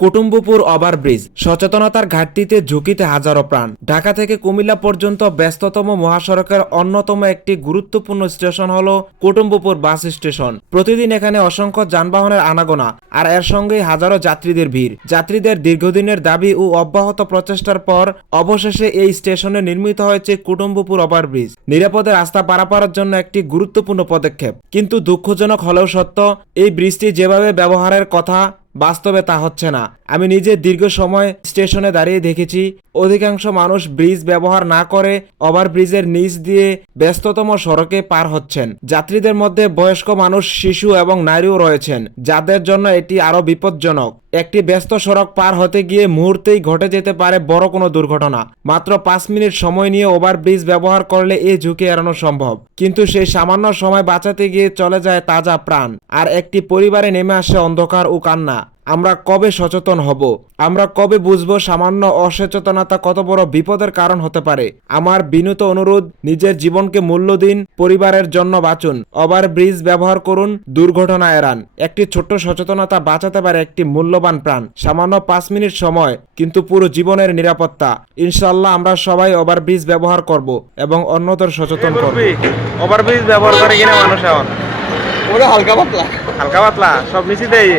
কুটুম্বপুর overbridge সচেতনতার ঘাটতিতে ঝুঁকিতে হাজারো প্রাণ। ঢাকা থেকে কুমিল্লা পর্যন্ত ব্যস্ততম মহাসড়কের অন্যতম একটি গুরুত্বপূর্ণ স্টেশন হল কুটুম্বপুর বাস স্টেশন। প্রতিদিন এখানে অসংখ্য যানবাহনের আনাগোনা, আর এর সঙ্গেই হাজারো যাত্রীদের ভিড়। যাত্রীদের দীর্ঘদিনের দাবি ও অব্যাহত প্রচেষ্টার পর অবশেষে এই স্টেশনে নির্মিত হয়েছে কুটুম্বপুর ওভারব্রিজ নিরাপদে রাস্তা পারাপারের জন্য একটি গুরুত্বপূর্ণ পদক্ষেপ। কিন্তু দুঃখজনক হলেও সত্য, এই ব্রিজটি যেভাবে ব্যবহারের কথা বাস্তবে তা হচ্ছে না। আমি নিজে দীর্ঘ সময় স্টেশনে দাঁড়িয়ে দেখেছি। অধিকাংশ মানুষ ব্রিজ ব্যবহার না করে ওভারব্রিজের নিচ দিয়ে ব্যস্ততম সড়কে পার হচ্ছেন। যাত্রীদের মধ্যে বয়স্ক মানুষ, শিশু এবং নারীও রয়েছেন, যাদের জন্য এটি আরও বিপজ্জনক। একটি ব্যস্ত সড়ক পার হতে গিয়ে মুহূর্তেই ঘটে যেতে পারে বড় কোনো দুর্ঘটনা। মাত্র পাঁচ মিনিট সময় নিয়ে ওভারব্রিজ ব্যবহার করলে এই ঝুঁকি এড়ানো সম্ভব। কিন্তু সেই সামান্য সময় বাঁচাতে গিয়ে চলে যায় তাজা প্রাণ। আর একটি পরিবারে নেমে আসে অন্ধকার ও কান্না। আমরা কবে সচেতন হব? আমরা কবে বুঝব সামান্য অসচেতনতা কত বড় বিপদের কারণ হতে পারে? আমার বিনীত অনুরোধ নিজের জীবনকে মূল্য দিন পরিবারের জন্য বাঁচুন। ওভার ব্রিজ ব্যবহার করুন দুর্ঘটনা এড়ান। একটি ছোট্ট সচেতনতা বাঁচাতে পারে একটি মূল্যবান প্রাণ। সামান্য পাঁচ মিনিট সময় কিন্তু পুরো জীবনের নিরাপত্তা। ইনশাল্লাহ আমরা সবাই ওভার ব্রিজ ব্যবহার করব এবং অন্যদের সচেতন করব। ওভারব্রিজ ব্যবহার করে কিনা মানুষ এখন? হালকা পাতলা। হালকা পাতলা? সব মিশি দেয়